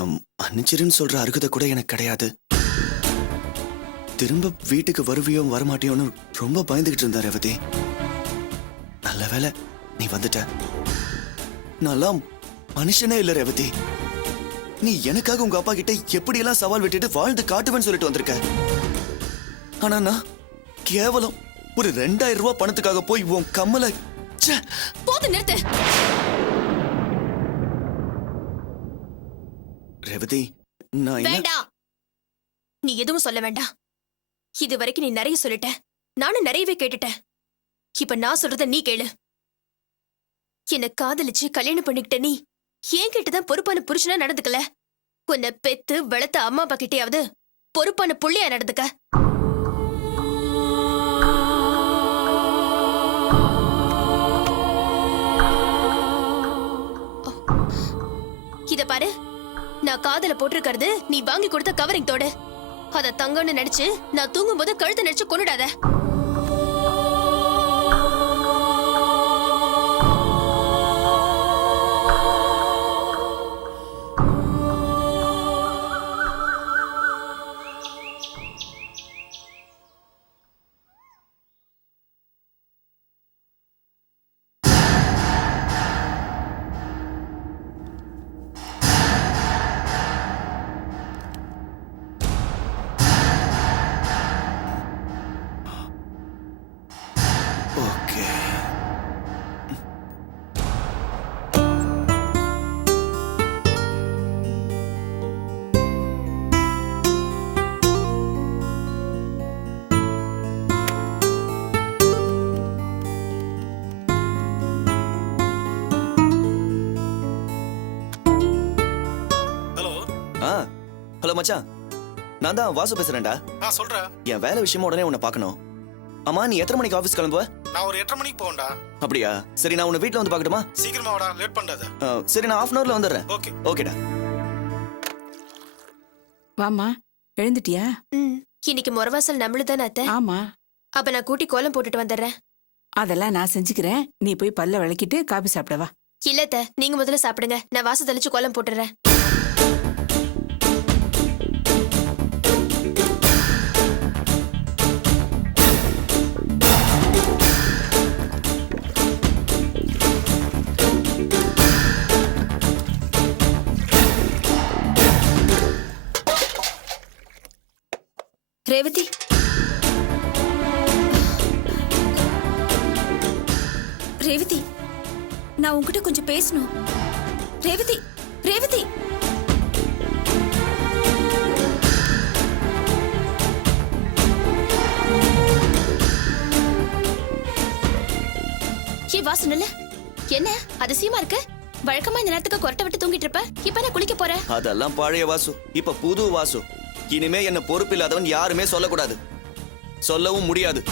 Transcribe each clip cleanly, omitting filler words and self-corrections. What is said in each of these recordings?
உன்னை மன்னிச்சிருன்னு சொல்ற அருகதை கூட எனக்கு கிடையாது. திரும்ப வீட்டுக்கு வருவியோ வரமாட்டியோன்னு ரொம்ப பயந்துகிட்டு இருந்தா ரேவதி. நல்ல வேளை நீ வந்துட்ட. நான்லாம் மனுஷனே இல்ல ரேவதி. நீ எனக்காக உங்க அப்பா கிட்ட எப்படி எல்லாம் சவால் விட்டுட்டு வாழ்ந்து காட்டுவேன்னு சொல்லிட்டு வந்திருக்க. ஆனா நான் கேவலம் ஒரு 2000 ரூபாய் பணத்துக்காக போய் உன் கம்மல. போது நிறுத்து ரேவதி. நான் வேண்டாம், நீ எதுவும் சொல்ல வேண்டாம். இது வரைக்கும் நீ நிறைய சொல்லிட்ட, நானும் நிறையவே கேட்டுட்டேன். இப்ப நான் சொல்றத நீ கேளு. என்ன காதலிச்சு கல்யாணம் பண்ணிக்கிட்ட நீ ஏன் கிட்டதான் பொறுப்பான புருஷனா நடந்துக்கல? உன்னை பெத்து வளர்த்த அம்மா அப்பா கிட்டயாவது பொறுப்பான புள்ளையா நடந்துக்க. இத பாரு, நான் காதல போட்டிருக்கிறது நீ வாங்கி கொடுத்த கவரிங் தோடு. அத தங்கன்னு நினைச்சு நான் தூங்கும் போது கழுத்தை நினைச்சு கொண்டுடாத. ஹலோ மச்சான், நான் தான் வாசு பேசுறேன்டா. சொல்றேன். என் வேலை விஷயமா உடனே உன்னை பார்க்கணும். ஆமா, நீ எத்தனை மணிக்கு ஆபீஸ் கிளம்புவ? நான் ஒரு 8:30 மணிக்கு போவேன்டா. அப்படியா? சரி, நான் உன்னை வீட்ல வந்து பார்க்கட்டுமா? சீக்கிரமா வாடா, லேட் பண்ணாத. சரி, நான் 1/2 hourல வந்துடுறேன். ஓகே. ஓகேடா. வாமா, எழுந்துட்டியா? இன்னைக்கு முறவாசல் நம்மளுதானே அத்தை? ஆமா. அப்ப நான் கூட்டி கோலம் போட்டுட்டு வந்துடுறேன். அதெல்லாம் நான் செஞ்சுக்கிறேன். நீ போய் பல்ல விளக்கிட்டு காபி சாப்பிடவா. இல்ல அத்தை, நீங்க முதல்ல சாப்பிடுங்க. நான் வாசல் தெளிச்சு கோலம் போட்டுறேன். ரேவதி, ரேவதி, நான் உன்கிட்ட கொஞ்சம் பேசணும். ரேவதி, ரேவதி. ஏ வாசு, இல்ல என்ன அதிசயமா இருக்கு? வழக்கமா இந்த நேரத்துக்கு கொரட்டை விட்டு தூங்கிட்டு இருப்ப, இப்ப நான் குளிக்க போறேன். அதெல்லாம் பழைய வாசு, இப்ப புது வாசு. இனிமே என்ன பொறுப்பு இல்லாதவன் யாருமே சொல்லக்கூடாது, சொல்லவும் முடியாது.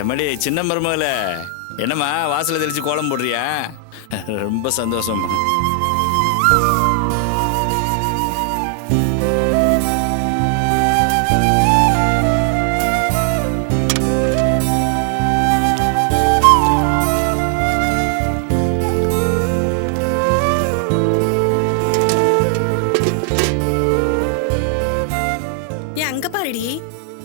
எம்மடி சின்ன மருமகள, என்னம்மா வாசல தெளிச்சு கோலம் போடுறியா? ரொம்ப சந்தோஷம். அங்க பாருடி,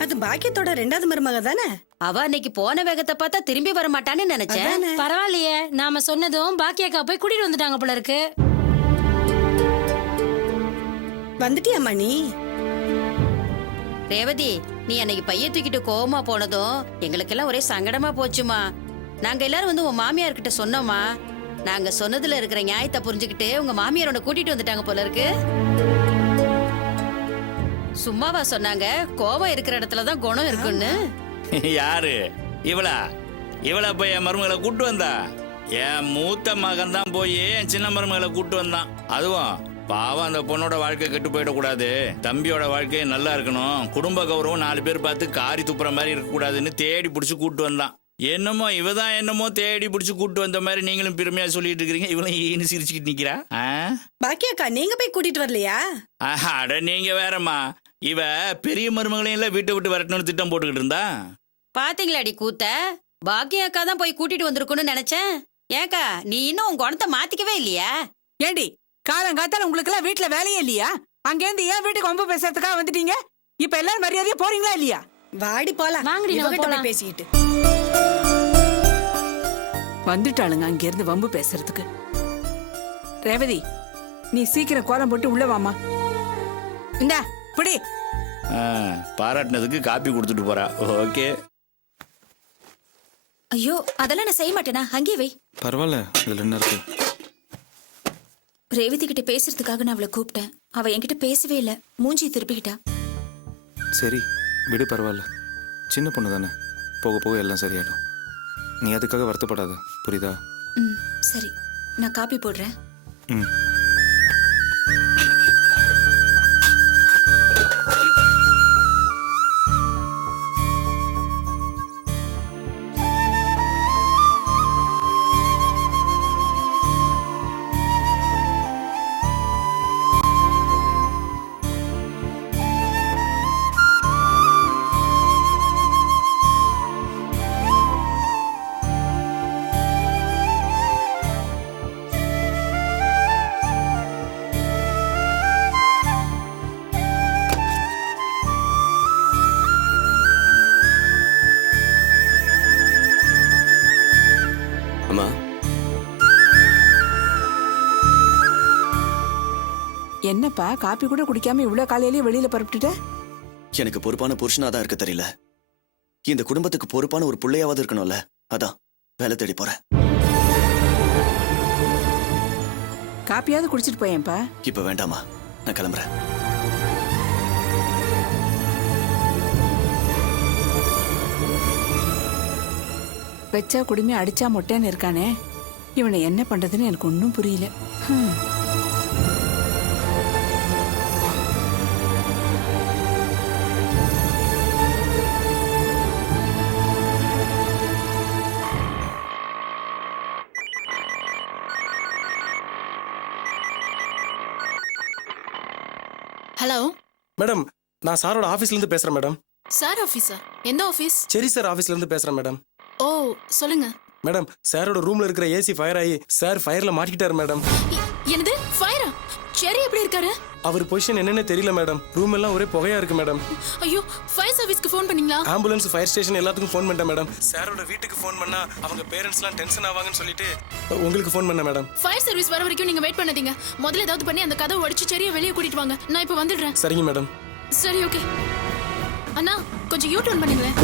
அது பாக்கியத்தோட 2வது மருமக தானே? அவ அன்னைக்கு போன வேகத்தை பார்த்தா திரும்பி வர மாட்டான்னு நினைச்சேன். பரவாயில்லையே, நாம சொன்னதும் பாக்கியாக்கா போய் கூட்டிட்டு வந்துட்டாங்க போல இருக்கு. வந்துட்டியாமா நீ? ரேவதி, நீ அன்னைக்கு பைய தூக்கிட்டு கோவமா போனதும் எங்களுக்கெல்லாம் ஒரே சங்கடமா போச்சுமா. நாங்க எல்லாரும் வந்து உன் மாமியார் கிட்ட சொன்னோமா. நாங்க சொன்னதுல இருக்கிற நியாயத்தை புரிஞ்சுக்கிட்டு உங்க மாமியார் உன்னை கூட்டிட்டு வந்துட்டாங்க போல இருக்கு. சும்மாவா சொன்னாங்க, கோபம் இருக்கிற இடத்துலதான் குணம் இருக்குன்னு? யாரு இவளா? இவளா போய் என் மருமகளை கூட்டு வந்தா? என் மூத்த மகன் தான் போய் என் சின்ன மருமகளை கூட்டு வந்தான். அதுவும் பாவம் அந்த பொண்ணோட வாழ்க்கை கெட்டு போயிடக்கூடாது, தம்பியோட வாழ்க்கை நல்லா இருக்கணும், குடும்ப கௌரவம் 4 பேர் பார்த்து காரி துப்புற மாதிரி இருக்கக்கூடாதுன்னு தேடி பிடிச்சி கூட்டு வந்தான். என்னமோ இவதான் என்னமோ தேடி பிடிச்சி கூட்டு வந்த மாதிரி நீங்களும் பெருமையா சொல்லிட்டு இருக்கிறீங்க. இவளும் ஈன்னு சிரிச்சுக்கிட்டு நிக்கிறா. பாக்கியாக்கா நீங்க போய் கூட்டிட்டு வரலையா? அட நீங்க வேறம்மா, இவ பெரிய மருமகளையும் எல்லாம் வீட்டை விட்டு வரட்டணும்னு திட்டம் போட்டுக்கிட்டு இருந்தா. பாத்தீங்களாடி கூத்த, பாக்கிய அக்கா தான் போய் கூட்டிட்டு வந்திருக்குன்னு நினைச்சேன். ஏக்கா நீ இன்னும் உன் குணத்தை மாத்திக்கவே இல்லையா? ஏண்டி காலங்காத்தால உங்களுக்கு எல்லாம் வீட்டுல வேலையே இல்லையா? அங்கேருந்து ஏன் வீட்டுக்கு வம்பு பேசுறதுக்காக வந்துட்டீங்க? இப்ப எல்லாரும் மரியாதையா போறீங்களா இல்லையா? வாடி போலாம். வாங்கடி, நம்ம இவகிட்ட போய் போலாம். பேசிக்கிட்டு. வந்துட்டாளுங்க அங்க இருந்து வம்பு பேசுறதுக்கு. ரேவதி, நீ சீக்கிரம் கோலம் போட்டு உள்ள வாமா. இந்தா பிடி. பாராட்டினதுக்கு காப்பி கொடுத்துட்டு போறா. ஓகே. ஐயோ அதெல்லாம் நான் செய்ய மாட்டேனா, அங்கே வை. பரவாயில்ல, இதுல என்ன இருக்கு? ரேவதி கிட்ட பேசுறதுக்காக நான் அவளை கூப்பிட்டேன். அவ என்கிட்ட பேசவே இல்ல, மூஞ்சி திருப்பிக்கிட்டா. சரி விடு, பரவாயில்ல, சின்ன பொண்ணு தானே, போக போக எல்லாம் சரியாயிடும். நீ அதுக்காக வருத்தப்படாத, புரியுதா? ம் சரி, நான் காப்பி போடுறேன். ம். அம்மா, என்னப்பா காப்பி கூட குடிக்காம இவ்வளவு காலையிலேயே வெளியில பரப்பிட்டுட்ட? எனக்கு பொறுப்பான புருஷனா தான் இருக்க தெரியல. இந்த குடும்பத்துக்கு பொறுப்பான ஒரு பிள்ளையாவது இருக்கணும்ல, அதான் வேலை தேடி போறேன். காப்பியாவது குடிச்சிட்டு போயேன்ப்பா. இப்ப வேண்டாமா, நான் கிளம்புறேன். வச்சா குடுமி அடிச்சா மொட்டைன்னு இருக்கானே, இவனை என்ன பண்றதுன்னு எனக்கு ஒன்னும் புரியல. ஹலோ மேடம், நான் சாரோட ஆபீஸ்ல இருந்து பேசுறேன் மேடம். சார் ஆஃபீஸா? எந்த ஆஃபீஸ்? சரி சார் ஆபீஸ்ல இருந்து பேசுறேன் மேடம். ஓ சொல்லுங்க. மேடம், சாரோட ரூம்ல இருக்கிற ஏசி ஃபயர் ஆகி சார் ஃபயர்ல மாட்டிக்கிட்டாரு மேடம். என்னது ஃபயரா? செரி எப்படி இருக்காரு? அவர் பொசிஷன் என்னன்னு தெரியல மேடம். ரூம் எல்லாம் ஒரே புகையா இருக்கு மேடம். ஐயோ, ஃபயர் சர்வீஸ்க்கு ஃபோன் பண்ணீங்களா? ஆம்புலன்ஸ், ஃபயர் ஸ்டேஷன் எல்லாத்துக்கும் ஃபோன் பண்ணிட்டேன் மேடம். சாரோட வீட்டுக்கு ஃபோன் பண்ணா அவங்க பேரண்ட்ஸ்லாம் டென்ஷன் ஆவாங்கன்னு சொல்லிட்டு உங்களுக்கு ஃபோன் பண்ணேன் மேடம். ஃபயர் சர்வீஸ் வர வரைக்கும் நீங்க வெயிட் பண்ணாதீங்க. முதல்ல ஏதாவது பண்ணி அந்த கதவை உடைச்சு செரியை வெளியே கூட்டிட்டு வாங்க. நான் இப்போ வந்துடுறேன். சரிங்க மேடம். சரி ஓகே. அண்ணா கொஞ்சம் யூ டர்ன் பண்ணுங்களேன்.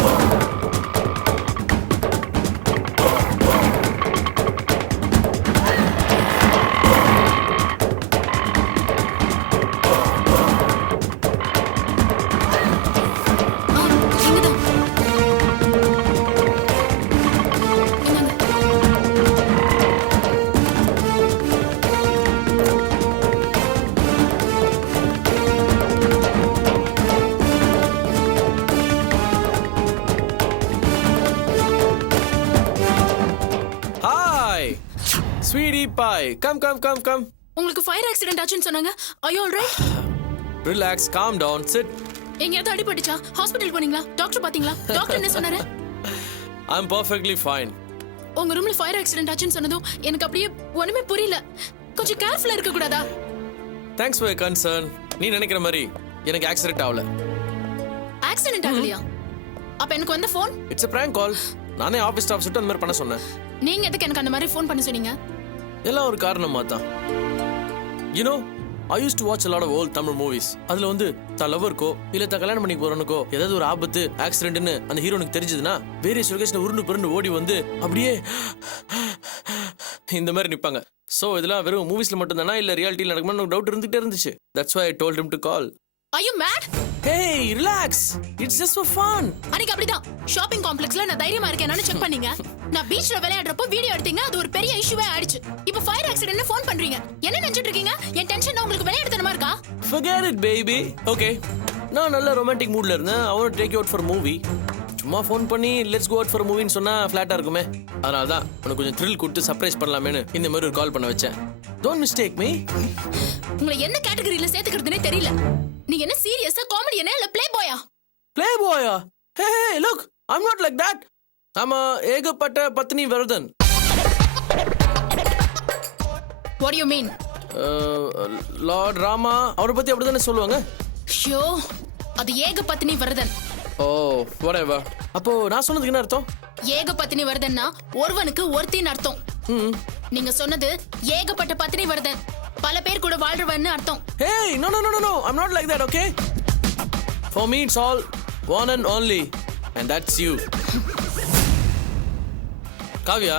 Sweetie pie, come. உங்களுக்கு ஃபயர் ஆக்சிடென்ட் ஆச்சுன்னு சொன்னாங்க. Are you all right? Relax, calm down, sit. எங்கயாவது அடிபட்டுச்சா? ஹாஸ்பிடல் போனீங்களா? டாக்டர் பாத்தீங்களா? டாக்டர் என்ன சொன்னாரு? I'm perfectly fine. உங்க ரூம்ல ஃபயர் ஆக்சிடென்ட் ஆச்சுன்னு சொன்னதும் எனக்கு அப்படியே ஒண்ணுமே புரியல. கொஞ்சம் கேர்ஃபுல்லா இருக்க கூடாதா? Thanks for your concern. நீ நினைக்கிற மாதிரி எனக்கு ஆக்சிடென்ட் ஆகல. ஆக்சிடென்ட் ஆகலையா? அப்ப எனக்கு வந்த phone? It's a prank call. நானே ஆபீஸ் ஸ்டாஃப் சுட்டு அந்த மாதிரி பண்ண சொன்னேன். நீங்க எதுக்கு எனக்கு அந்த மாதிரி ஃபோன் பண்ண சொன்னீங்க? எல்லாம் ஒரு காரணமா தான். You know, I used to watch a lot of old Tamil movies. அதுல வந்து தான் லவ்வருக்கோ இல்ல தான் கல்யாணம் பண்ணி போறவனுக்கோ ஏதாவது ஒரு ஆபத்து ஆக்சிடென்ட்னு அந்த ஹீரோனுக்கு தெரிஞ்சதுன்னா வேரியஸ் லொகேஷன்ல உருண்டு புரண்டு ஓடி வந்து அப்படியே இந்த மாதிரி நிப்பாங்க. சோ இதெல்லாம் வெறும் மூவிஸ்ல மட்டும் தானா இல்ல ரியாலிட்டியில நடக்குமான்னு டவுட் இருந்துட்டே இருந்துச்சு. That's why I told him to call. Are you mad? Hey, relax. It's just for fun. அன்னைக்கு அப்படிதான் ஷாப்பிங் காம்ப்ளெக்ஸ்ல நான் தைரியமா இருக்கேன்னு செக் பண்ணீங்க. நான் பீச்ல விளையாடுறப்போ வீடியோ எடுத்தீங்க. அது ஒரு பெரிய இஷ்யூவே ஆயிடுச்சு. இப்போ ஃபயர் ஆக்சிடென்ட்னு ஃபோன் பண்றீங்க. என்ன நினைச்சிட்டு இருக்கீங்க? என் டென்ஷன் உங்களுக்கு get it baby. Okay. நான் நல்ல ரொமான்டிக் மூட்ல இருந்தேன். I want to take you out for a movie. சும்மா ஃபோன் பண்ணி லெட்ஸ் கோ அவுட் ஃபார் மூவின்னு சொன்னா ஃபிளாட்டா இருக்குமே. அதனால தான் உனக்கு கொஞ்சம் த்ரில் கொடுத்து சர்ப்ரைஸ் பண்ணலாமேன்னு இந்த மாதிரி ஒரு கால் பண்ண வச்சேன். Don't mistake me. உங்களை என்ன கேட்டகரியில சேர்த்துக்கிறதுனே தெரியல. நீங்க என்ன சீரியஸா காமெடியனா இல்ல play paya? Play paya? Hey look, I'm not like that. I'm a ஏகப்பட்ட பத்னி விரதன். What do you mean? Lord Rama அவரை பத்தி அப்படிதானே சொல்லுவாங்க. ஷோ, அது ஏக பத்னி வரதன். ஓ whatever. அப்போ நான் சொன்னதுக்கு என்ன அர்த்தம்? ஏக பத்னி வரதன்னா ஒருவனுக்கு ஒருத்தின்னு அர்த்தம். நீங்க சொன்னது ஏகப்பட்ட பத்னி வரதன், பல பேர் கூட வாழ்றவன்னு அர்த்தம். Hey, no. I'm not like that, okay? For me it's all one and only, and that's you. Kavya,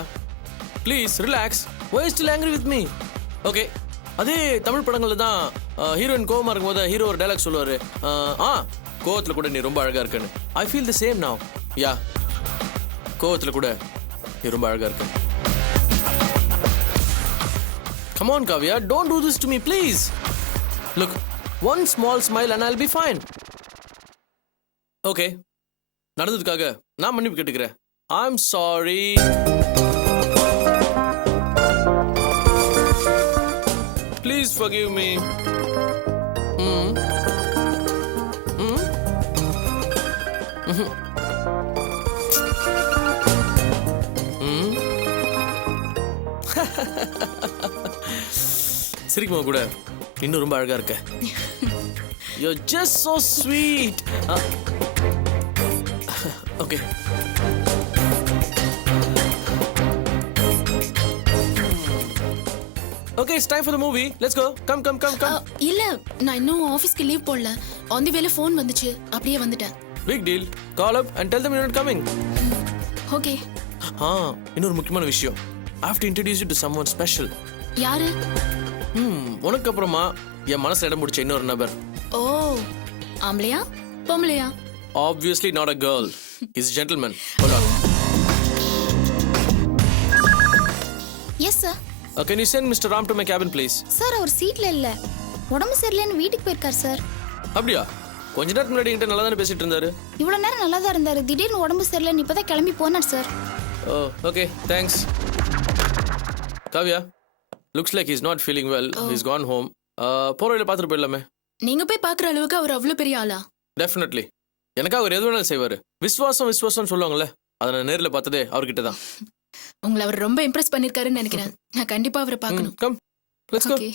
please relax. Why are you still angry with me? Okay. அதே தமிழ் படங்கள்ல தான் ஹீரோயின் கோவமா இருக்கும்போது ஹீரோ ஒரு டைலாக் சொல்லுவாரு, கோவத்துல கூட நீ ரொம்ப அழகா இருக்கன்னு. I feel the same now. Yeah, கோவத்துல கூட நீ ரொம்ப அழகா இருக்க. Come on Kavya, don't do this to me please. Look, one small smile and I'll be fine. Okay, நடந்ததுக்காக நான் மன்னிப்பு கேட்டுக்கிறேன். I'm sorry. Please forgive me. சிரிக்குமா கூட இன்னும் ரொம்ப அழகா இருக்க. You're just so sweet. Okay. Okay, it's time for the movie. Let's go. Come. இல்ல, நான் இன்னும் ஆபீஸ்க்கு லீவ் போடல. ஆன் தி வேல ஃபோன் வந்துச்சு, அப்படியே வந்துட்டேன். Big deal. Call up and tell them you're not coming. Okay. இன்னொரு முக்கியமான விஷயம். I have to introduce you to someone special. யாரு? உனக்கு அப்புறமா என் மனசுல இடம் பிடிச்ச இன்னொரு நபர். ஓ, ஆம்பளையா பொம்பளையா? Obviously not a girl. He's a gentleman. Hold on. Yes sir. Can you send Mr. Ram to my cabin please? Sir, அவர் சீட்ல இல்ல, உடம்பு சரியில்லைன்னு வீட்டுக்கு போயிருக்கார் சார். அப்படியா? கொஞ்ச நேரத்துக்கு முன்னாடி என்கிட்ட நல்லா தானே பேசிட்டு இருந்தாரு. இவ்வளவு நேரம் நல்லா தான் இருந்தாரு, திடீர்னு உடம்பு சரியில்லைன்னு இப்பதான் கிளம்பி போனார் sir. Oh, okay, thanks. Kavya, looks like he's not feeling well. He's gone home. போறவழியில பார்த்துட்டு போயிடலாமே. நீங்க போய் பாக்குற அளவுக்கு அவர் அவ்வளவு பெரிய ஆளா? Definitely. எனக்காக அவர் எது வேணாலும் செய்வாரு. விசுவாசம் சொல்லுவாங்கல்ல, அதை நான் நேர்ல பார்த்ததே அவர்கிட்ட தான். உங்களை அவர் ரொம்ப இம்ப்ரெஸ் பண்ணிருக்காருன்னு நினைக்கிறேன். நான் கண்டிப்பா அவரை பார்க்கணும். Come, let's go. Okay.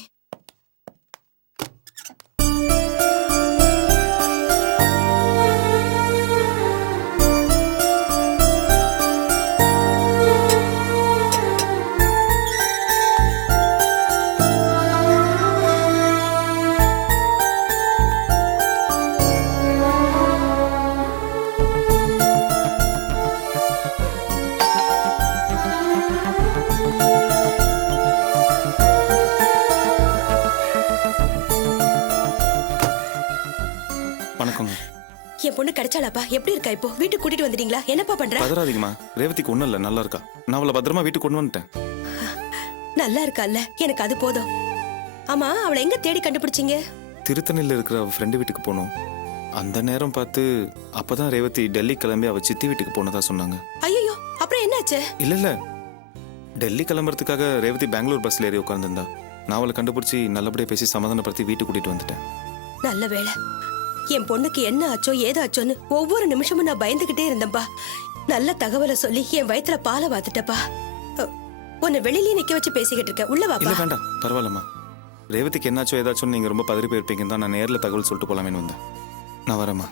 என் பொண்ணு கிடைச்சாலாப்பா? எப்படி இருக்கா இப்போ? வீட்டுக்கு கூட்டிட்டு வந்துட்டீங்களா? என்னப்பா பண்ற? பதறாதீங்கம்மா, ரேவதிக்கு ஒண்ணும் இல்ல, நல்லா இருக்கா. நான் அவளை பத்திரமா வீட்டுக்கு கொண்டு வந்துட்டேன். நல்லா இருக்கால்ல, எனக்கு அது போதும். ஆமா, அவளை எங்க தேடி கண்டுபிடிச்சீங்க? திருத்தணில இருக்கிற அவ ஃப்ரெண்டு வீட்டுக்கு போனோம். அந்த நேரம் பார்த்து அப்பதான் ரேவதி டெல்லி கிளம்பி அவ சித்தி வீட்டுக்கு போனதா சொன்னாங்க. ஐயோ, அப்புறம் என்னாச்சு? இல்ல டெல்லி கிளம்புறதுக்காக ரேவதி பெங்களூர் பஸ்ல ஏறி உட்கார்ந்திருந்தா. நான் அவளை கண்டுபிடிச்சி நல்லபடியா பேசி சமாதானப்படுத்தி வீட்டுக்கு கூட்டிட்டு வந்துட்டேன். நல்ல வேளை. என் பொண்ணுக்கு என்ன ஆச்சோ ஏதாச்சோன்னு ஒவ்வொரு நிமிஷமும் நான் பயந்துகிட்டே இருந்தேன்பா. நல்ல தகவலை சொல்லி என் வயித்துல பாலை வாத்துட்டப்பா. உன்னை வெளியிலேயே நிக்க வச்சு பேசிக்கிட்டு இருக்க, உள்ள வாப்பா. இல்ல வேண்டாம், பரவாயில்லம்மா. ரேவதிக்கு என்னாச்சோ ஏதாச்சும் நீங்க ரொம்ப பதறி போயிருப்பீங்கன்னு தான் நான் நேர்ல தகவல் சொல்லிட்டு போலாமேன்னு வந்தேன். நான் வரேம்மா.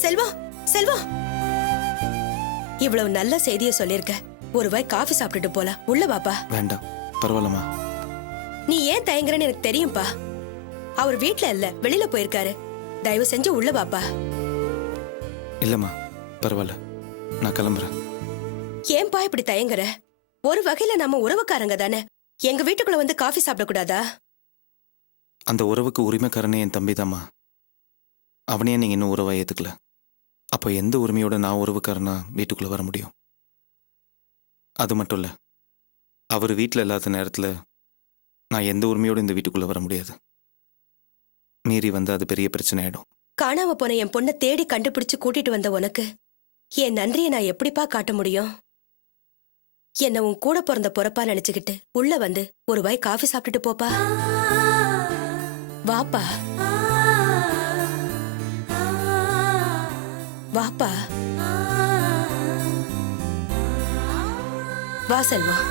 செல்வம், இவ்வளவு நல்ல செய்தியை சொல்லிருக்க. ஒரு வாய் காஃபி சாப்பிட்டுட்டு போலாம், உள்ள வாப்பா. வேண்டாம், பரவாயில்லம்மா. நீ ஏன் தயங்குறன்னு எனக்கு தெரியும்பா. அவர் வீட்ல இல்ல, வெளியில போயிருக்காரு. தயவு செஞ்சு உள்ள வாப்பா. இல்லம்மா, பரவாயில்ல, நான் கிளம்புறேன். ஏன்பா இப்படி தயங்குற? ஒரு வகையில நம்ம உறவுக்காரங்க தானே, எங்க வீட்டுக்குள்ள வந்து காஃபி சாப்பிடக்கூடாதா? அந்த உறவுக்கு உரிமைக்காரனே என் தம்பி தாம்மா. அவனையே நீங்க இன்னும் உறவா ஏத்துக்கல. அப்போ எந்த உரிமையோட நான் உறவுக்காரனா வீட்டுக்குள்ள வர முடியும்? அது மட்டும் இல்ல, அவர் வீட்டில் இல்லாத நேரத்துல நான் எந்த உரிமையோட இந்த வீட்டுக்குள்ள வர முடியாது. மீறி வந்து அது பெரிய பிரச்சனை ஆயிடும். காணாம போன என் பொண்ணை தேடி கண்டுபிடிச்சு கூட்டிட்டு வந்த உனக்கு என் நன்றியை நான் எப்படிப்பா காட்ட முடியும்? என்ன உன் கூட பிறந்த பொறப்பா நினைச்சுக்கிட்டு உள்ள வந்து ஒரு வாய் காஃபி சாப்பிட்டுட்டு போப்பா. வாப்பா வாப்பா வா செல்வம்.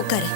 உட்காரு.